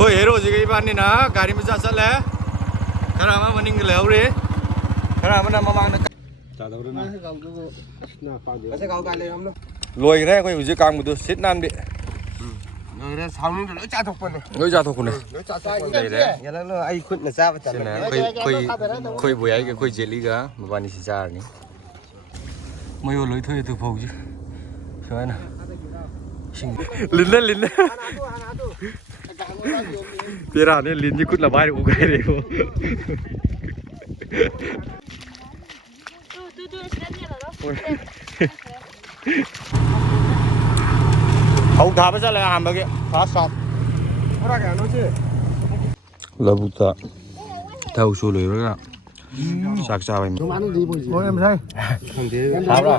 कोई हेरो जी गई बानी ना गाड़ी में जा चल है खरा में मनिंग ले औरे खरा में ना ममांग चादा औरे ना ऐसे गाँव का ले हम लोग लोई रे कोई उसे काम मुझे सिट नाम दे रे साउंड लो चा थोक पने लोई जा थोक ने लो चा थोक पने रे ये लो आई खुद न चा बता ना कोई बुआ के कोई जेली का मबानी से जा रही मैं वो लोई थोड़ी तो फौजी क्या ना लिन्ना तेरा ने लिन जी कुछ लबार उगाए रे वो ông thả bây giờ lại hàm cái phá sọt là bút tạ theo số lưỡi đó sạc sao em mỗi em thấy tháo ra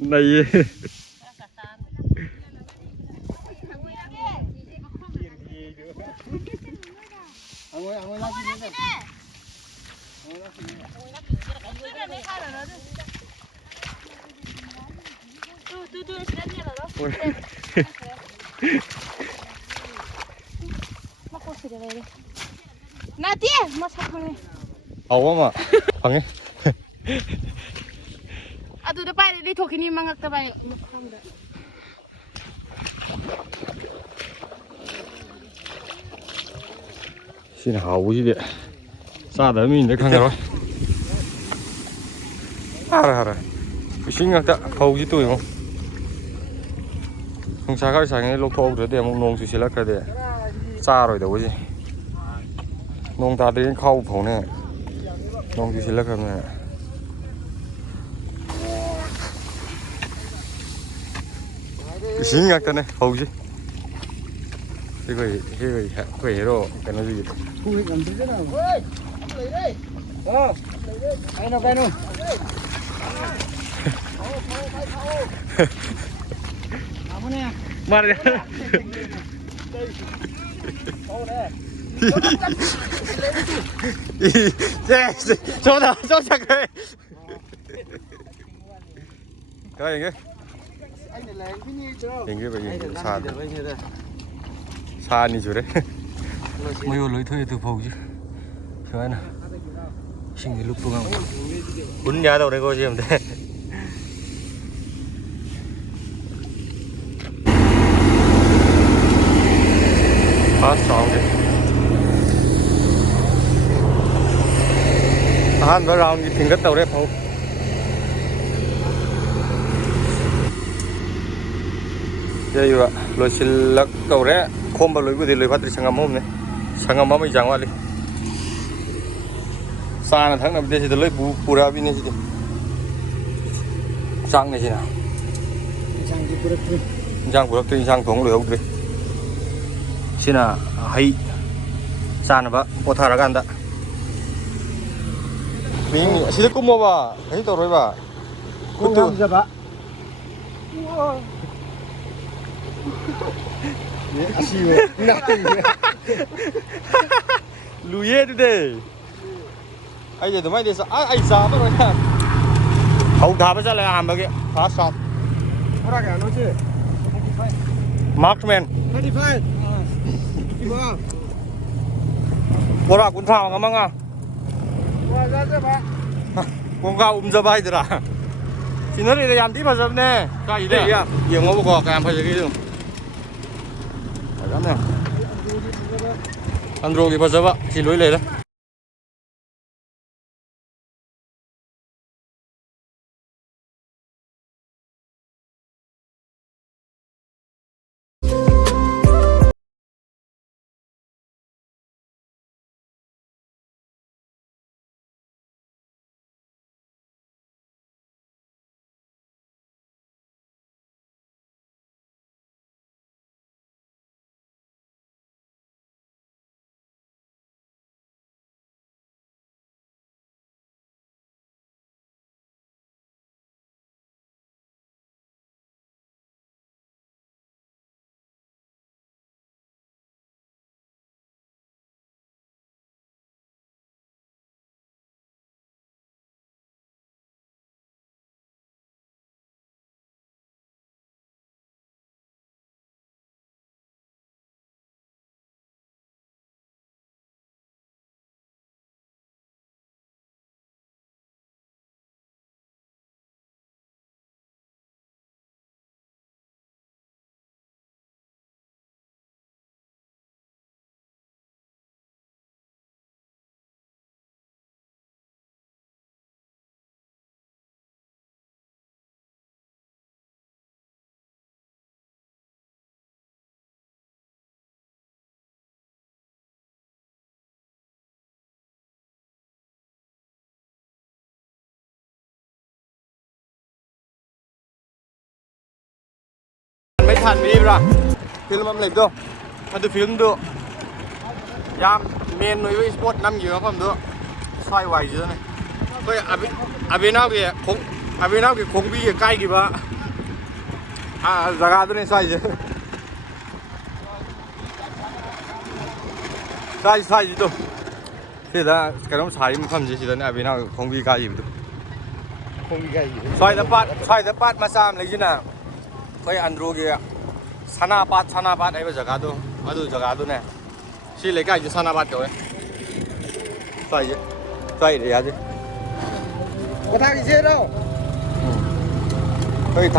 này Nanti masak mana? ẩu mà thằng ấy Aduh depan di thok ini mangak tabai. xin hảo gì đấy xa đấy mình đấy khang rồi rồi cái sinh ngạc tạ hầu gì tuổi không không xa cái sáng ấy lộc thô rồi để một nông chỉ là cái đấy xa rồi đâu gì nông ta đến khâu phồng này nông chỉ là cái này Ising ngakta ne hauji. Koi hero kano ji. Ui làm thế nào? Ôi, lấy đây. Cái nào. Mar. Yes, cho chặt cái. Cái gì Anh này là anh cái gì chưa? cái gì xa xa đi rồi đấy. Mấy ô lưới thuê từ phòng chứ. Trời ơi, xin cái lúc tôi không. Bún nhà đâu đây coi xem thế. Phát sóng đi. Han vào round thì rất tàu đấy không. Jadi juga lo silak tàu đấy không bao lưới của thì lưới phát đi sang ngắm hôm này sang ngắm mấy chẳng qua đi. Xa là tháng nào đây thì lưới pura bên này chứ. Sang này chứ nào. Sang pura sang thùng lưới không đi. Xin à hay sana ba potharakan da ming sida kumo ba hay to roi ba kutu Dạ ba. Asiwe. luye tu de ai giờ tụi mày đi sao ai sao ba rồi hậu thả ba sao lại làm cái fast shot Ora cái nó chứ. marksman 25. Gimana? Bora kun thao ngamang ah Wah, dạ ba. kun ka umjaba idra sinari de yam ti phajab ne ka ide ya yeng ngo ko ka am phajab ki dung ne andro ki phajaba si loi le da mấy thằng đi ra film âm lịch đâu mà từ film được yam men nuôi với sport năm giờ không được xoay hoài dưới này tôi bên nào kìa không bị cái gì ba jaga tôi nên xoay chứ xoay gì đâu thế là cái đó xoay mà không gì thì là bên nào không bị cái gì đâu Không bị cái gì. xoay the part mà sao lấy chứ nào tôi andro kìa Sanapat ấy bây giờ cả tôi ở đâu giờ cả tôi nè xin lấy cái gì Sanapat rồi xoay để gì Có thằng gì đâu. tôi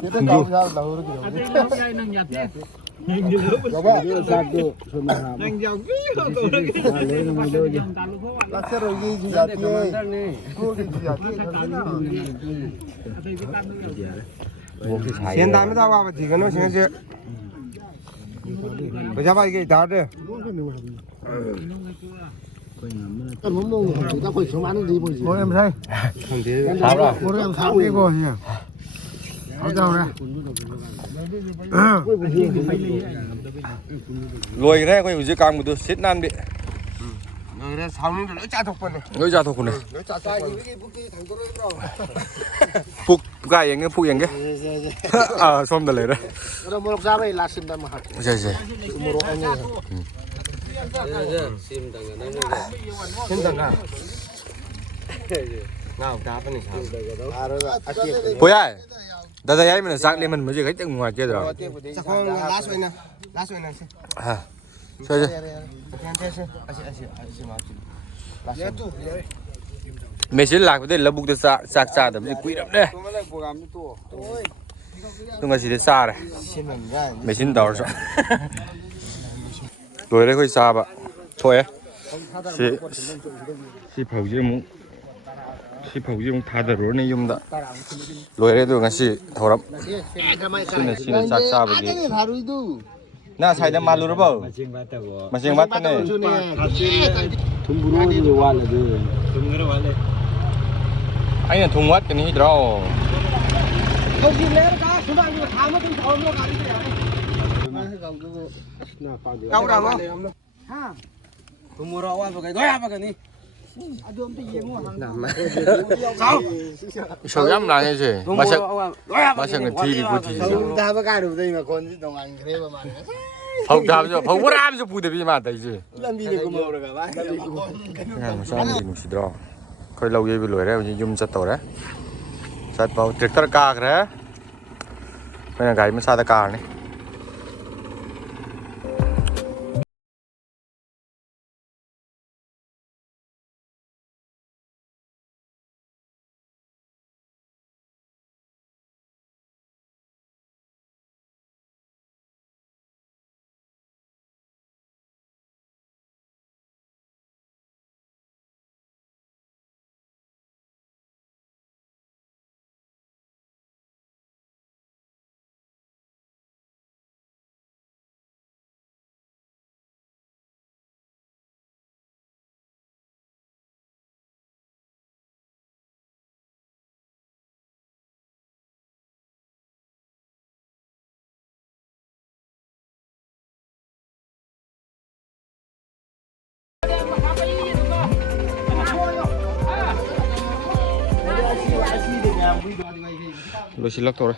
Kita kau jauh lahur gitu. Coba satu sama. Nang jauh gitu. Laksa rogi jati. Rogi jati. Hiện tại mới tao vào chỉ có nói chuyện gì. Bây giờ cái đá đấy. Mỗi em thấy. Sao rồi? Mỗi em sao cái coi nhỉ? Ở đâu đây? Lùi cái này có dưới cam một đứa xít nan bị. Rồi đây sao nó lỡ cha thuộc này. Lùi ra thuộc này. Lỡ cha thuộc này. Puk cái yang puk yang cái. À, xong rồi đấy. Udah mau ra đây là sim dah mahal. Dạ dạ. Umur orangnya. Sim tengah. Nào cá cái này sao? Bố ơi. Đã thấy mình sáng đi mình mới chỉ khách ngoài kia rồi. Chắc không last one nè. Last one nè. À. Chơi chơi. Mấy xin lạc với đây là bục được sạc sạc đấm gì quý lắm đấy. Đúng là chỉ để xa này. Mấy xin đỏ rồi. Rồi đấy hơi xa bạn. Thôi ấy. Chị phẩu chứ muốn. Chị phẩu chứ muốn thả được rồi này dùng đã. Rồi đấy tôi ngã chị thầu lắm. Xin là sạc xa bởi vì. Nah, saya dah malu apa? Masing bat ni. Tumburu ni wala tu. Tumburu wala. Anh là thùng quát cái này đâu? Kau si ler ka sudah ni thama tu thau lo kali tu. Kau dah mau? Ha. Tumburu awal pakai. Doi apa kan ni? Aduh, tu ye mu. Kau. Sao dám làm như thế? Mà sao người thi thì cứ thi. Không ta phải cái đầu tiên mà con chứ đồng anh thế mà. Không làm cho, không có làm cho bùi thì mà thấy chứ. Làm gì được mà được cả bác. Cái mà sao mình chỉ đó. Coi lâu vậy bị lười đấy, mình dùng sát tổ đấy. Sát vào tractor car đấy. Bây giờ cái mình sát car này. Lo silak to đấy.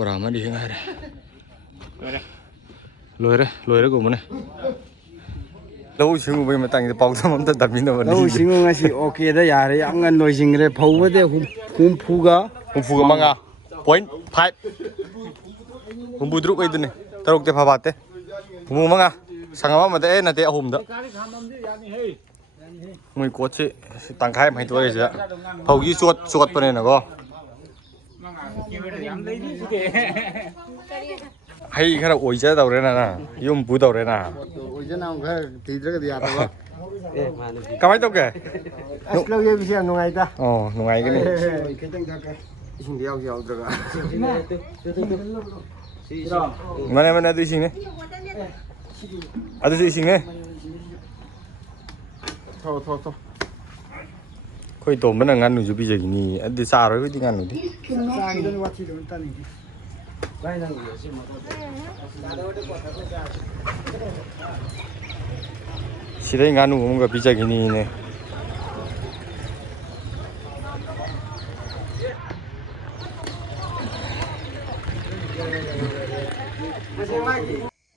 Ora mà đi ngay đây. Lôi đấy của mình này. Đâu xin người mà tặng cái bao xong ông ta đặt mình đâu. Đâu xin người gì ok đấy à đấy anh ăn nồi xin cái phâu với đấy hum phuga mang à. Point 5. Hum budruk itu nih. Teruk te phabate. Hum mang à. Sangama mà te na te hum đó. Người có chứ tăng khai mấy tuổi rồi ạ. Phâu gì suốt bên này nó có. Hay cái nào ủi chết đâu đấy nè, dùng bùi đâu đấy nè. Ủi chết nào cái thì rất là đẹp đó. Cái máy tóc kìa. Lâu giờ bây giờ nó ngay ta. Ồ, nó ngay cái này. Cái chân cái. Xin đeo dầu được ạ. Mana tu sini? Ada di sini. Thôi. Kau itu mana nganu juga bisa gini. Ada saroi kau tinggal nanti. Sini nganu kamu nggak bisa gini ini.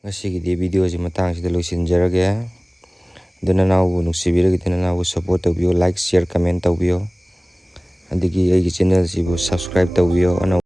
Ngasih video si matang si dulu sinjarage. Dana nawu nuksibira kita nawu support tawbiyo, like, share, comment tawbiyo. Andigi ay channel si bu subscribe tawbiyo.